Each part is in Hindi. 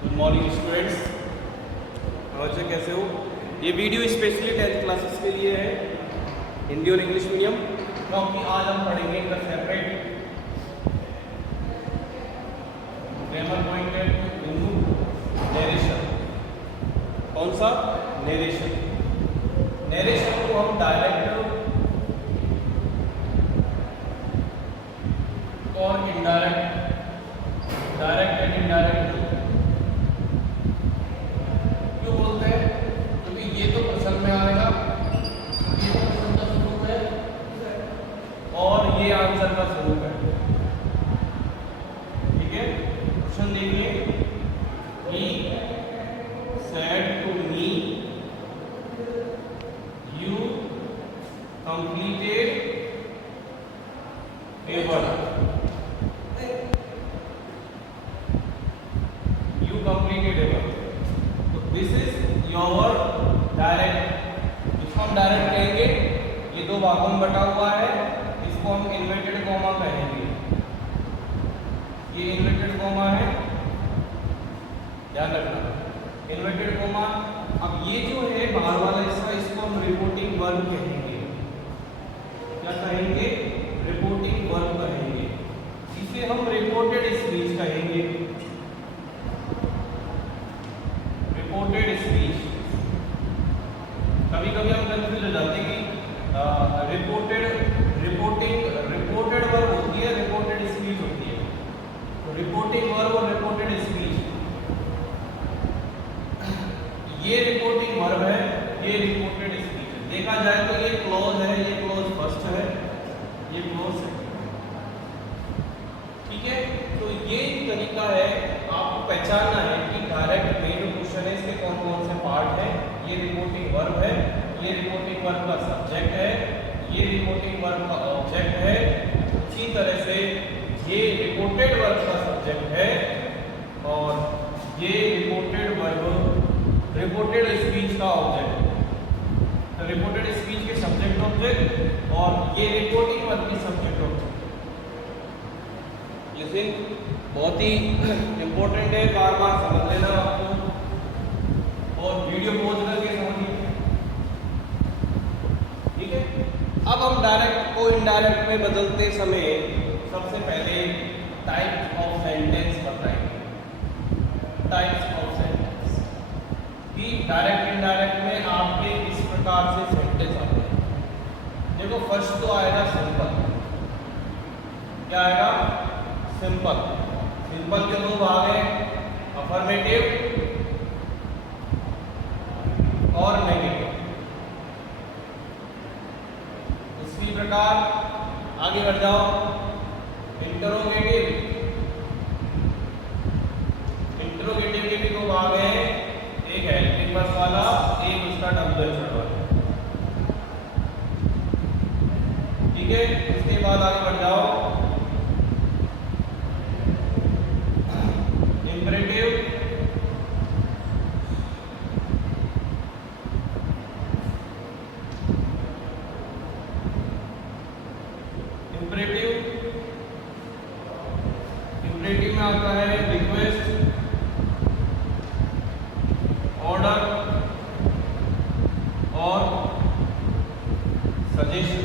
गुड मॉर्निंग स्टूडेंट्स, नमस्ते, कैसे हो। ये वीडियो स्पेशली 10th क्लासेस के लिए है, हिंदी और इंग्लिश मीडियम, क्योंकि आज हम पढ़ेंगे इनका सेपरेट ग्रामर पॉइंट नरेशन। कौन सा? नरेशन। नरेशन को हम डायरेक्ट और इनडायरेक्ट, डायरेक्ट एंड इनडायरेक्ट क्यों बोलते हैं? क्योंकि ये तो प्रश्न में आएगा, ये तो प्रश्न का स्वरूप है और ये आंसर का स्वरूप है। ठीक है, क्वेश्चन देखिए। He said to me, you completed a work. You completed a work. तो दिस इज योर डायरेक्ट। इसको हम डायरेक्ट कहेंगे। ये दो भागों में बटा हुआ है, इसको हम इन्वर्टेड कॉमा कहेंगे। ये इन्वर्टेड कॉमा है, ध्यान रखना, इन्वर्टेड कॉमा। अब ये जो है बाहर वाला हिस्सा, इसको हम रिपोर्टिंग वर्ब कहेंगे। क्या कहेंगे? रिपोर्टिंग वर्ब कहेंगे। इसे हम रिपोर्टेड स्पीच कहेंगे। Reported speech. कभी कभी हम कंफ्यूज हो जाते हैं कि रिपोर्टेड वर्ब होती है, रिपोर्टेड स्पीच होती है। तो रिपोर्टिंग वर्ब और रिपोर्टेड स्पीच, ये रिपोर्टिंग वर्ब है, ये रिपोर्टेड स्पीच है। देखा जाए तो ये क्लॉज है, ये क्लॉज फर्स्ट है, ये क्लॉज सेकंड। ठीक है, तो ये तरीका है, आपको पहचानना है कि डायरेक्ट में जो क्वेश्चन है इसके कौन कौन से पार्ट है। ये रिपोर्टिंग वर्ब है, ये रिपोर्टिंग वर्ब का सब्जेक्ट है, ये रिपोर्टिंग वर्ब का ऑब्जेक्ट है। इसी तरह से ये रिपोर्टेड वर्ब का सब्जेक्ट है और ये रिपोर्टेड वर्ब रिपोर्टेड स्पीच का ऑब्जेक्ट है। तो रिपोर्टेड स्पीच के सब्जेक्ट ऑब्जेक्ट और ये रिपोर्टिंग वर्ब की सब्जेक्ट ऑब्जेक्ट। लेकिन बहुत ही इंपॉर्टेंट है, बार बार समझ लेना आपको और वीडियो पॉज करके समझिए। ठीक है, अब हम डायरेक्ट को इनडायरेक्ट में बदलते समय सबसे पहले टाइप्स ऑफ सेंटेंस बताएंगे। टाइप्स ऑफ सेंटेंस कि डायरेक्ट इनडायरेक्ट में आपके किस प्रकार से सेंटेंस आते हैं। देखो, फर्स्ट तो आएगा सिंपल। क्या आएगा? सिंपल। सिंपल के दो भाग हैं, अफर्मेटिव और नेगेटिव। इसी प्रकार आगे बढ़ जाओ, इंटरोगेटिव। इंटरोगेटिव के भी दो भाग हैं, एक हेल्पिंग वर्ब वाला, एक उसका डबल वाला। ठीक है, उसके बाद आगे बढ़ जाओ, इंपरेटिव। इंपरेटिव इंपरेटिव में आता है रिक्वेस्ट, ऑर्डर और सजेशन।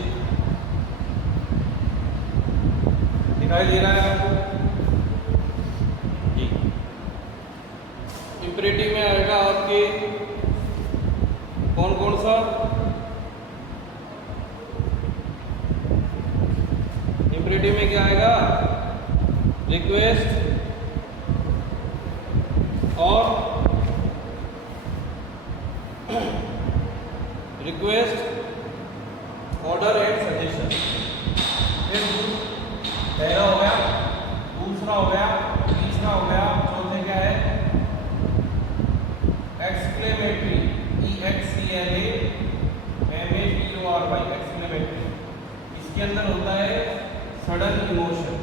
दिखाई दे रहा है आपको? जी। इंपरेटिव में आएगा आपके कौन कौन सा? इंपरेटिव में क्या आएगा? रिक्वेस्ट और ऑर्डर एंड सजेशन। फिर पहला हो गया, दूसरा हो गया, तीसरा हो गया, चौथे क्या है? Exclamatory, EXCLAMATORY, exclamatory. इसके अंदर होता है सडन इमोशन।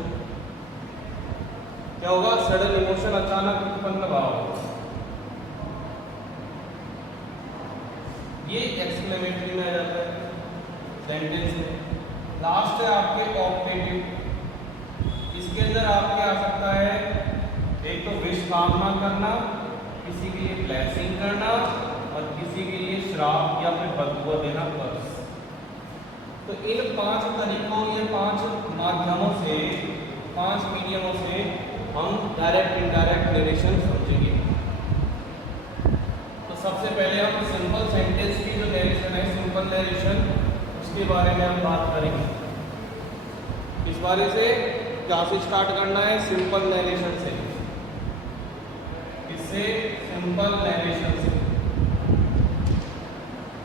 क्या होगा? सडन इमोशन, अचानक उत्पन्न भाव। ये एक्सक्लेमेटरी में आ जाता है सेंटेंस है। लास्ट है आपके ऑप्टेटिव। इसके अंदर आपके आ सकता है एक तो विश कामना करना, किसी के लिए ब्लेसिंग करना और किसी के लिए श्राप या फिर बददुआ देना कर्स। तो इन 5 तरीकों या 5 माध्यमों से 5 मीडियमों से हम डायरेक्ट इनडायरेक्ट नरेशन समझेंगे। तो सबसे पहले हम सिंपल सेंटेंस की जो नरेशन है, सिंपल नरेशन, उसके बारे में हम बात करेंगे। इस बारे से क्लास स्टार्ट करना है सिंपल नरेशन से। इससे सिंपल नरेशन से,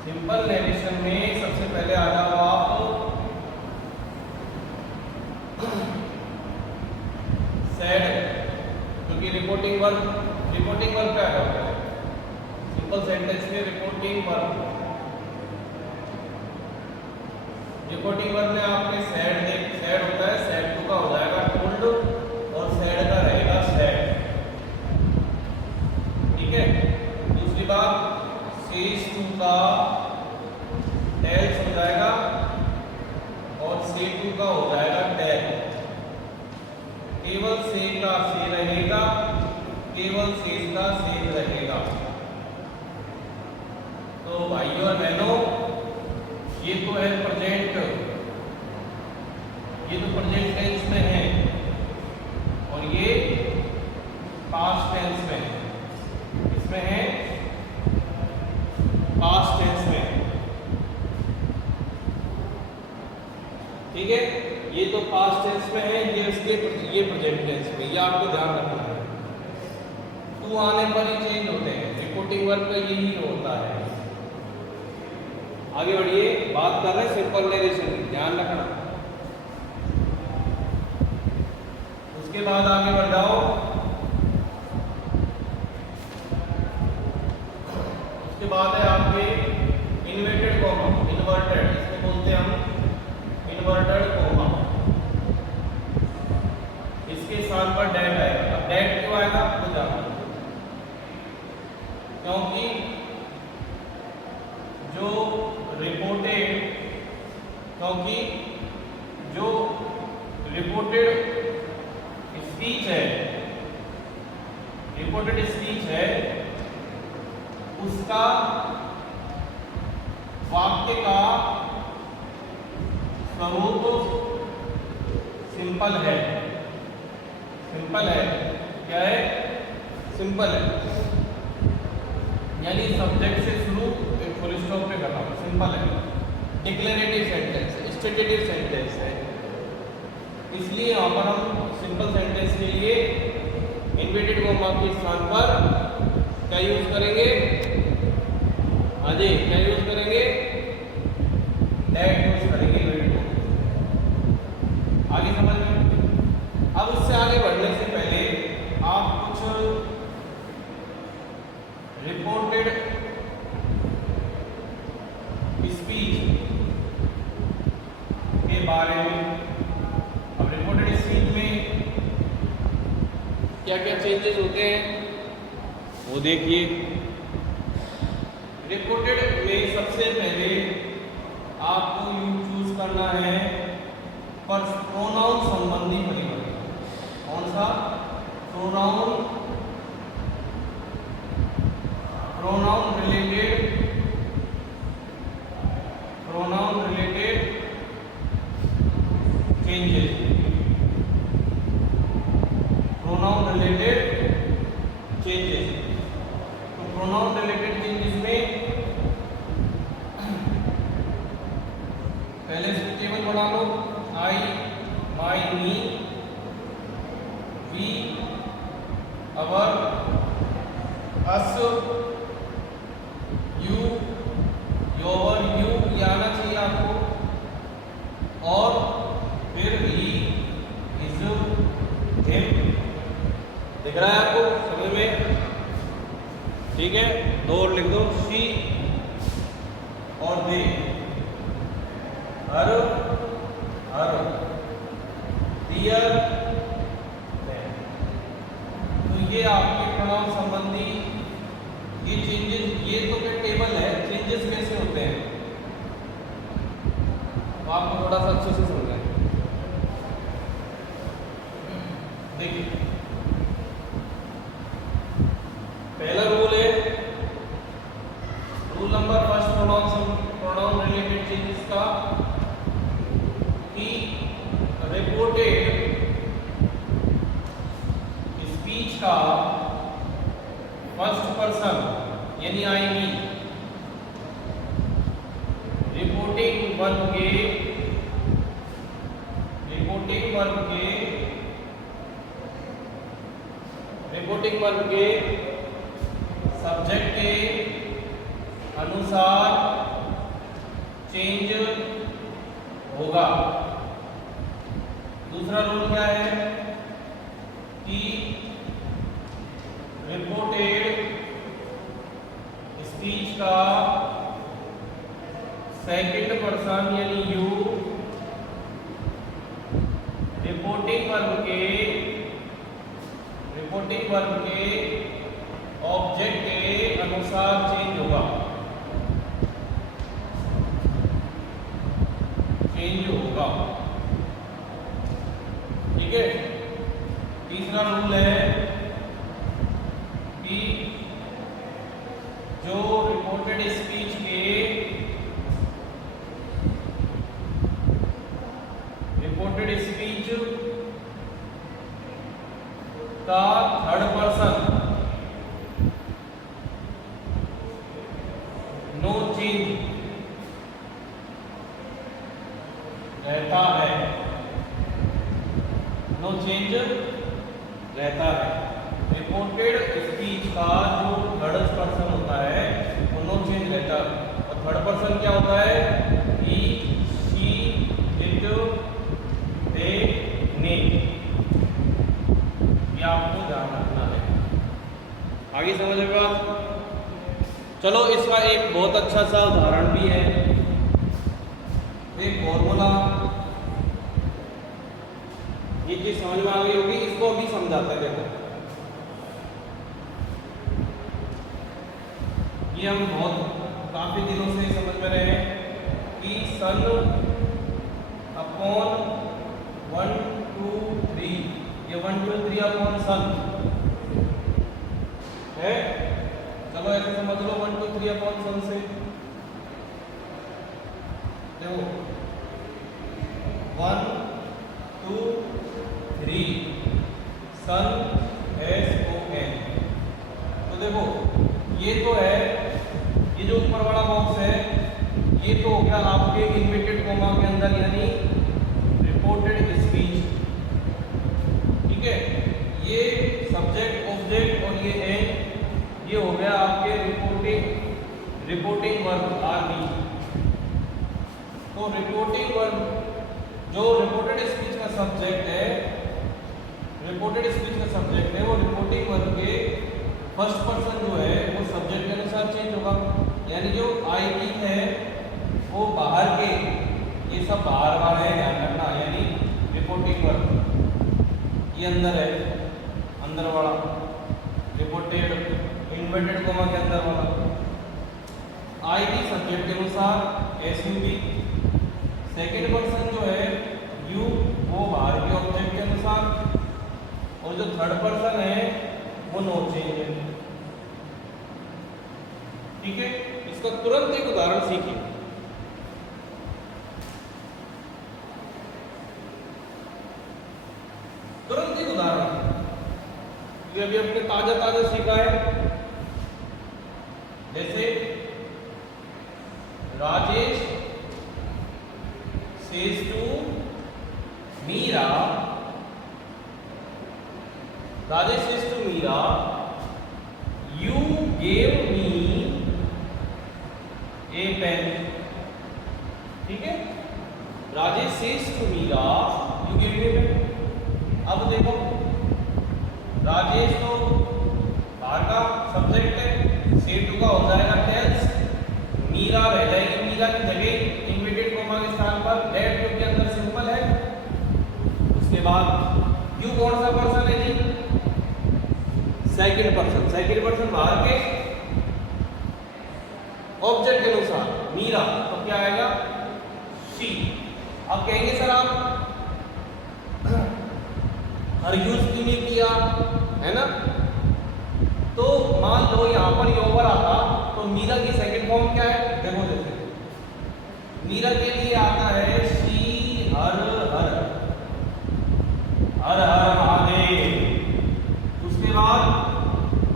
सिंपल नरेशन में सबसे पहले आ जाओ आप सैड, क्योंकि रिपोर्टिंग वर्ब क्या होता है सिंपल सेंटेंस में? रिपोर्टिंग वर्ब में आपके सैड होता है, सैड टू का हो जाएगा टोल्ड और सैड का रहेगा सैड। ठीक है। दूसरी बात, सेज टू का टेल्स हो जाएगा और से टू का हो जाएगा टेल। केवल से का से रहेगा, केवल सेज का सेज रहेगा। तो भाइयों और बहनों, ये तो है प्रेजेंट, ये तो प्रेजेंट टेंस में है और ये पास्ट टेंस में है। इसमें है पास्ट टेंस में। ठीक है, ये तो पास्ट टेंस में है, ये प्रेजेंट टेंस में, ये आपको ध्यान रखना है। टू आने पर ही चेंज होते हैं, रिपोर्टिंग वर्ब का यही होता है। आगे बढ़िए, बात कर रहे हैं सिंपल नरेशन की, ध्यान रखना। उसके बाद आगे बढ़ जाओ। उसके बाद है आपके इन्वर्टेड कॉमा, इन्वर्टेड, इसको बोलते हैं हम इन्वर्टेड कॉमा। इसके स्थान पर डैट आएगा। अब डैट क्यों आएगा आपको जानना, क्योंकि जो रिपोर्टेड स्पीच है, उसका वाक्य का स्वरूप सिंपल है। सिंपल है, क्या है? सिंपल है, यानी सब्जेक्ट से शुरू फुल स्टॉप पे करना, सिंपल है। डिक्लेरेटिव सेंटेंस, स्टेटेटिव सेंटेंस है, इसलिए यहाँ पर हम सिंपल सेंटेंस के लिए इन्वर्टेड कॉमा के स्थान पर क्या यूज करेंगे? हाँ जी, क्या यूज करेंगे? दैट यूज करेंगे इन्वर्टेड कॉमा। आगे समझ में? अब उससे आगे बढ़ने से पहले आप कुछ रिपोर्टेड स्पीच के बारे में, अब रिपोर्टेड स्पीच में क्या क्या चेंजेस होते हैं वो देखिए। रिपोर्टेड में सबसे पहले आपको चूज करना है पर प्रोनाउन संबंधी परिवर्तन। कौन सा? Pronoun related changes, pronoun related changes. तो प्रोनाउन रिलेटेड चेंजेस में पहले से टेबल बना लो। I, my, me, we, our, us, you, your, you, ये आना चाहिए आपको, और फिर ही, इज, हिम। दिख रहा है आपको समझ में? ठीक है, दो और लिख दो, शी और दे, हर, डियर, तो ये आपके प्रोनाउन संबंधी ये चेंजेस, ये तो क्या टेबल है, चेंजेस कैसे होते हैं तो आपको थोड़ा सा अच्छे से समझना है। देखिए, पहला रूल है, rule number first, pronoun related changes का, कि रिपोर्टेड स्पीच का फर्स्ट पर्सन यानी आई मी, रिपोर्टिंग वर्ब के सब्जेक्ट के अनुसार चेंज होगा। दूसरा रूल क्या है कि रिपोर्टेड स्पीच का सेकंड पर्सन यानी यू, रिपोर्टिंग वर्ब के ऑब्जेक्ट के अनुसार चेंज होगा। ठीक है। तीसरा रूल है कि जो रिपोर्टेड स्पीच का थर्ड पर्सन नो चेंज रहता है, रिपोर्टेड स्पीच का जो थर्ड पर्सन होता है वो नो चेंज रहता है। और थर्ड पर्सन क्या होता है? ही, शी, इट, दे, ने। ये आपको ध्यान रखना है। आगे समझ में बात? चलो इसका एक बहुत अच्छा सा उदाहरण भी है, एक फॉर्मूला। ये चीज समझ में आ गई होगी, इसको अभी समझाते हैं। देखो ये हम बहुत काफी दिनों से समझ में रहे हैं कि सन अपॉन 1 2 3, ये 1 2 3 अपॉन सन है। चलो ऐसे समझ लो 1 2 3 अपॉन सन से। देखो 1 2 3 सन SON। तो देखो ये तो है, ये जो ऊपर वाला बॉक्स है ये तो हो गया आपके इन्वर्टेड कोमा के अंदर यानी रिपोर्टेड स्पीच। ठीक है, ये सब्जेक्ट ऑब्जेक्ट और ये है, ये हो गया आपके रिपोर्टिंग वर्ब RV। तो रिपोर्टिंग वर्ब जो रिपोर्टेड स्पीच का सब्जेक्ट है, वो रिपोर्टिंग वर्ब के फर्स्ट पर्सन जो है वो सब्जेक्ट के अनुसार चेंज होगा। यानी जो आई है वो बाहर के, ये सब बाहर वाले हैं, ध्यान रखना। यानी रिपोर्टिंग वर्ब ये अंदर है, अंदर वाला रिपोर्टेड इन्वर्टेड कोमा के अंदर वाला। आई सब्जेक्ट के अनुसार SUV। सेकेंड पर्सन जो है यू, वो बाहर के ऑब्जेक्ट के अनुसार। और जो थर्ड पर्सन है वो नो चेंज है। ठीक है, इसका तुरंत एक उदाहरण सीखिए। तुरंत एक उदाहरण, ये अभी अपने ताजा सीखा है। जैसे Rajesh says to Meera, Rajesh says to Meera, you gave me a pen। ठीक है, Rajesh says to Meera, you gave me a pen। अब देखो राजेश तो बाहर का सब्जेक्ट है, say to का हो जाएगा टेल्स, मीरा रह जाएगी, मीरा की जगह इन्वर्टेड कोमा के स्थान पर डेट जो के अंदर सिंपल है। उसके बाद यू कौन सा पर्सन है जी? सेकंड पर्सन बाहर के ऑब्जेक्ट के अनुसार मीरा, तो क्या आएगा? शी। अब कहेंगे सर आप हर यूज क्यों नहीं किया, है ना? तो मान मान लो यहाँ पर ये ओवर आता तो मीरा की सेकंड फॉर्म क्या है, देखो जैसे मीरा के लिए आता है सी हर हर हर हर महादेव। उसके बाद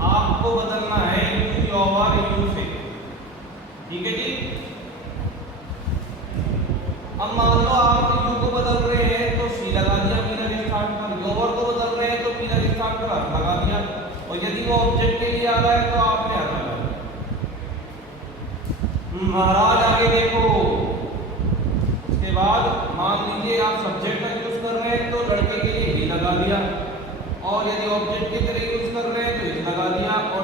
आपको बदलना है यू ओवर यू से, ठीक है जी। अब मान लो आप यू को बदल रहे हैं तो सी लगा दिया मीरा के स्थान पर, यू ओवर को बदल रहे हैं तो मीरा के स्थान पर हर लगा दिया, और यदि वो ऑब्जेक्ट के लिए आ रहा है तो आपने हर लगा दिया। महाराज आगे देखो, उसके बाद मान लीजिए आप सब्जेक्ट का यूज कर रहे हैं तो लड़के के लिए ही लगा दिया, और यदि ऑब्जेक्ट की तरह यूज कर रहे हैं तो इज लगा दिया, और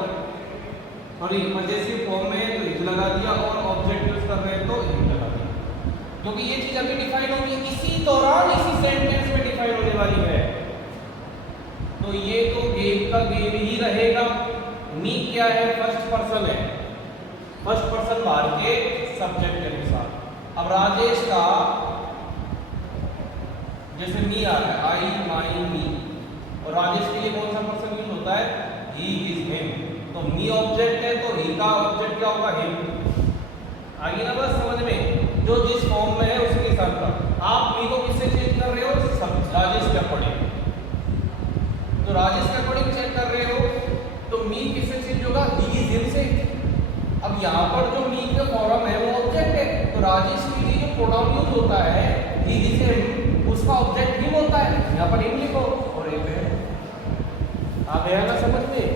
सॉरी पजेसिव फॉर्म में तो इज लगा दिया, और ऑब्जेक्ट यूज कर रहे हैं तो इज लगा दिया। क्योंकि ये चीज अभी डिफाइन होगी इसी दौरान, इसी सेंटेंस में डिफाइन होने वाली है, तो ये तो गेम का गेम ही रहेगा। मी क्या है, फर्स्ट पर्सन है, फर्स्ट पर्सन बाहर के सब्जेक्ट के अनुसार। अब राजेश का जैसे मी आ रहा है, आई माई मी, और राजेश के लिए कौन सा पर्सन यूज होता है, ही इज हिम, तो मी ऑब्जेक्ट है तो ही का ऑब्जेक्ट क्या होगा, हिम। आगे ना बस समझ में, जो जिस फॉर्म में है उसके हिसाब का। आप मी को किससे चेंज कर रहे हो, सब राजेश के अकॉर्डिंग, तो राजेश के अकॉर्डिंग चेक कर रहे हो तो मी किससे चेंज होगा, ही इज हिम से। अब यहाँ पर जो मी का फॉर्म है वो ऑब्जेक्ट है, तो राजेश के लिए जो प्रोनाउन यूज होता है ही इज हिम, उसका ऑब्जेक्ट हिम होता है, यहाँ पर हिम लिखो और एक है। आ गया ना समझ में।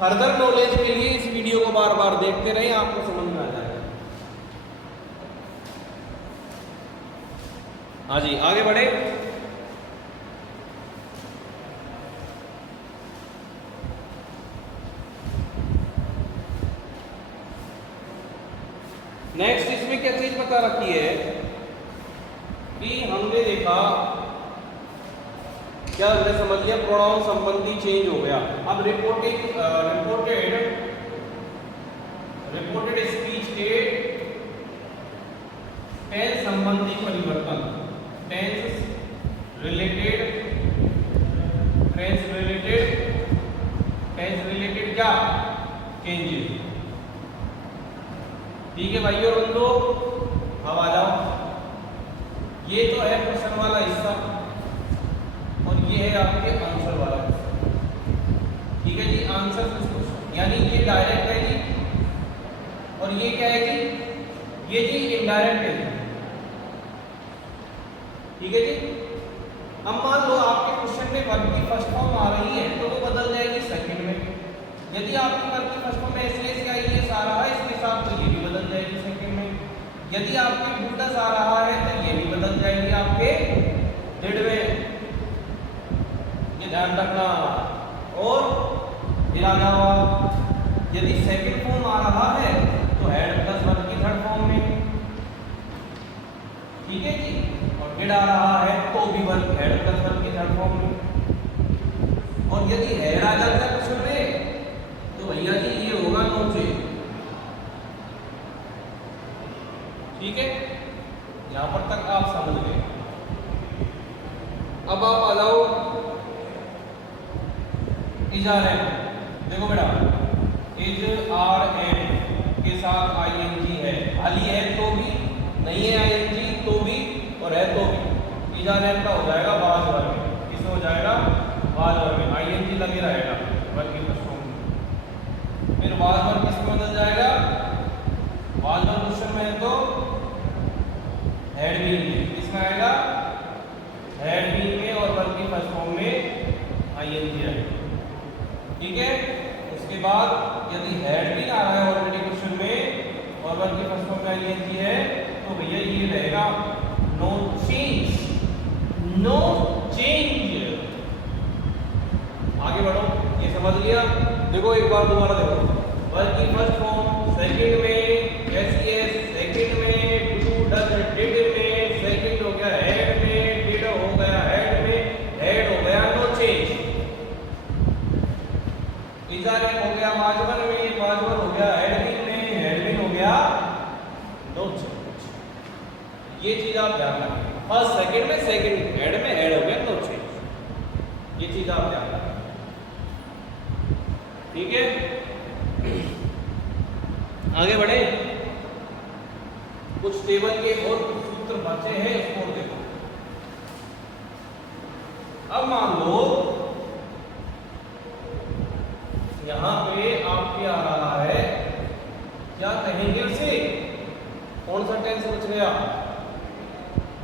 फर्दर नॉलेज के लिए इस वीडियो को बार बार देखते रहें, आपको समझ में आ जाएगा। हाँ जी आगे बढ़े। नेक्स्ट इसमें क्या चीज बता रखी है कि हमने देखा, क्या हमने समझ लिया, प्रोनाउन संबंधी चेंज हो गया। अब रिपोर्टेड स्पीच के टेंस संबंधी परिवर्तन, टेंस रिलेटेड क्या चेंजेस, ठीक है भाइयों और बंधुओं। अब आ जाओ, ये तो है क्वेश्चन वाला हिस्सा और ये है आपके आंसर वाला हिस्सा, ठीक है जी। आंसर क्वेश्चन यानी ये डायरेक्ट है जी, और ये क्या है जी, ये जी इनडायरेक्ट है जी, ठीक है जी। अब मान लो आपके क्वेश्चन में वर्ब की फर्स्ट फॉर्म आ रही है तो वो बदल जाएगी सेकंड में। यदि आपकी वर्ब की फर्स्ट फॉर्म में ऐसे आई है सारा है इसके साथ, तो ये भी बदल जाएगी सेकंड में। यदि आपके बुलडस आ रहा है तो ये भी बदल जाएगी आपके डिड में, ये ध्यान रखना। और फिर आ जाओ, यदि सेकंड फॉर्म आ रहा है तो हेड प्लस वर्ब की थर्ड फॉर्म में, ठीक है जी। और डिड आ रहा है तो भी वर्ब हेड प्लस वर्ब की थर्ड फॉर्म में। और यदि हेड आ जाता है क्वेश्चन में तो भैया जी ये होगा नो चेंज, ठीक है। यहां पर तक आप समझ गए। अब आप आ जाओ इज आर एन, देखो बेटा इज आर एन के साथ आईएनजी है, खाली है तो भी, नहीं है आईएनजी तो भी, और है तो भी। इज आर एन का हो जाएगा वाज वर्ब में, किसमें हो जाएगा, वाज वर्ब में, आईएनजी लगे रहेगा वर्ब की फर्स्ट फॉर्म में। फिर वाज वर्ब किसमें बदल जाएगा, वाज वर्ब क्वेश्चन में है तो हेड बीन में, किसमें आएगा, हेड बीन में, और वर्ब की फर्स्ट फॉर्म में आईएनजी आएगा, ठीक है। उसके बाद यदि हेड बीन आ रहा है ऑलरेडी क्वेश्चन में और वर्ब की फर्स्ट फॉर्म में आईएनजी है तो भैया ये रहेगा नो चेंज, नो चेंज। आगे बढ़ो, ये समझ लिया। देखो एक बार दोबारा देखो, वर्ब की फर्स्ट फॉर्म सेकंड में एसईएस, सेकंड में डू डज डिड में, सेकंड हो गया हेड में, डिड हो गया हेड में, हेड हो गया नो चेंज। इजारे हो गया वाजवर में, वाजवर हो गया हेडविन में, हेडविन हो गया नो चेंज। ये चीज आप ध्यान रखें, फर्स्ट सेकंड में, सेकंड हेड में, हेड हो गया नो चेंज, ये चीज आप ध्यान रखें। ठीक है, आगे बढ़े। कुछ टेबल के और सूत्र बचे हैं, इसको और देखो। अब मान लो यहां पे आपके आ रहा है, क्या कहेंगे उसे, कौन सा टेंस बच गया,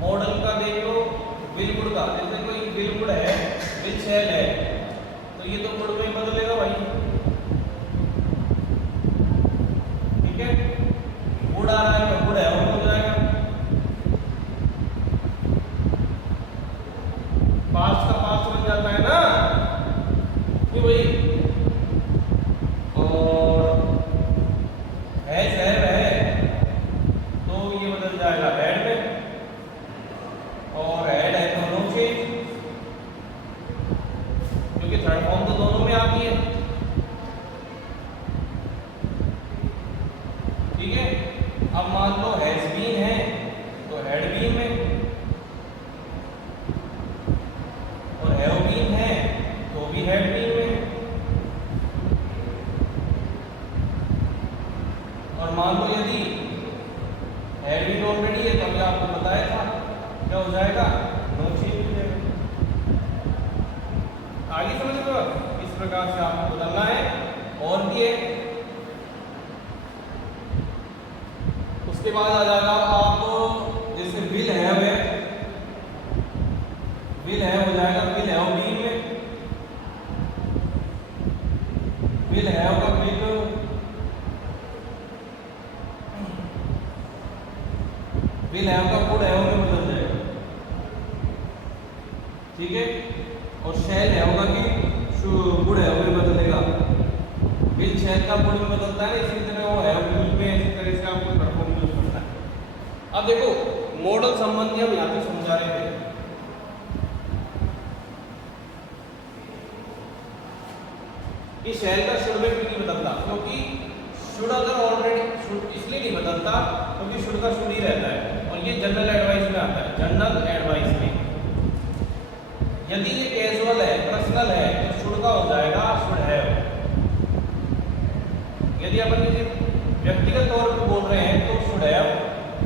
मॉडल का देख लो, विल गुड का। जैसे कोई विल गुड है, विल शैल है, तो ये तो गुड में बदलेगा भाई, ठीक है। गुड आ रहा है तो गुड है वो हो जाएगा। पास्ट का पास्ट बन जाता है ना कि भाई, और हैज है तो ये बदल जाएगा हैड में, और हैड है तो नो चेंज, क्योंकि थर्ड फॉर्म तो दोनों में आती है, ठीक है। अब मान लो हैज बीन है तो हैड बीन में, और हैव बीन है तो भी हैड बीन में, और मान लो यदि हैड बीन ऑलरेडी है तो अभी आपको बताया था क्या हो जाएगा, नो चेंज हो जाएगा। आगे समझ लो, इस प्रकार से आपको बदलना है। और भी है, उसके बाद आ जाएगा आप, जैसे विल हैव है, विल हैव हो जाएगा विल हैव बीन में, विल हैव का विल, विल हैव का वुड हैव में बदल जाएगा, ठीक है। और शैल हैव का भी वुड हैव में बदलेगा, विल शैल का वुड में बदलता है, इसी तरह वो हैव विल में, इसी तरह से आपको परफॉर्म यूज करना है। अब देखो मॉडल संबंधी हम यहाँ पे समझा रहे थे, कि शैल का शुड में क्यों नहीं बदलता, क्योंकि शुड अगर ऑलरेडी, शुड इसलिए नहीं बदलता क्योंकि शुड का शुड ही रहता है, और ये जनरल एडवाइस में आता है, जनरल एडवाइस में। यदि ये कैजुअल है, पर्सनल है, तो शुड का हो जाएगा शुड हैव। यदि अपन किसी व्यक्तिगत तौर पर बोल रहे हैं तो शुड हैव,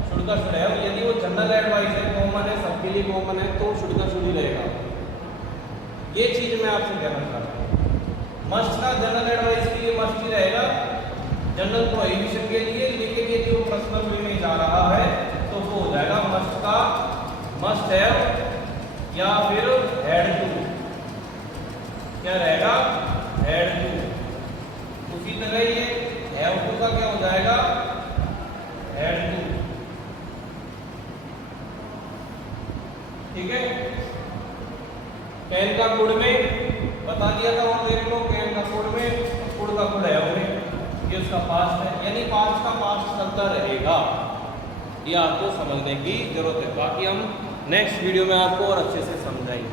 शुड का शुड हैव। यदि वो जनरल एडवाइस है, कॉमन है, सबके लिए कॉमन है, तो शुड का शुड ही रहेगा। ये चीज मैं आपसे कहना चाहता हूँ। मस्ट का जनरल एडवाइस के लिए मस्ट ही रहेगा, जनरल प्रोहिबिशन के लिए, लेकिन यदि वो पर्सनल वे में जा रहा है तो वो हो जाएगा मस्ट का मस्ट हैव, या फिर हैड टू, क्या रहेगा, हैड टू। उसी तरह ये हैव टू का क्या हो जाएगा, हैड टू, ठीक है। कैन का गुड में बता दिया था, और देख लो कैन का गुड में, गुड का गुड हैव में, ये उसका पास्ट है, यानी पास्ट का पास्ट चलता रहेगा। ये आपको समझने की जरूरत है, बाकी हम नेक्स्ट वीडियो में आपको और अच्छे से समझाएंगे।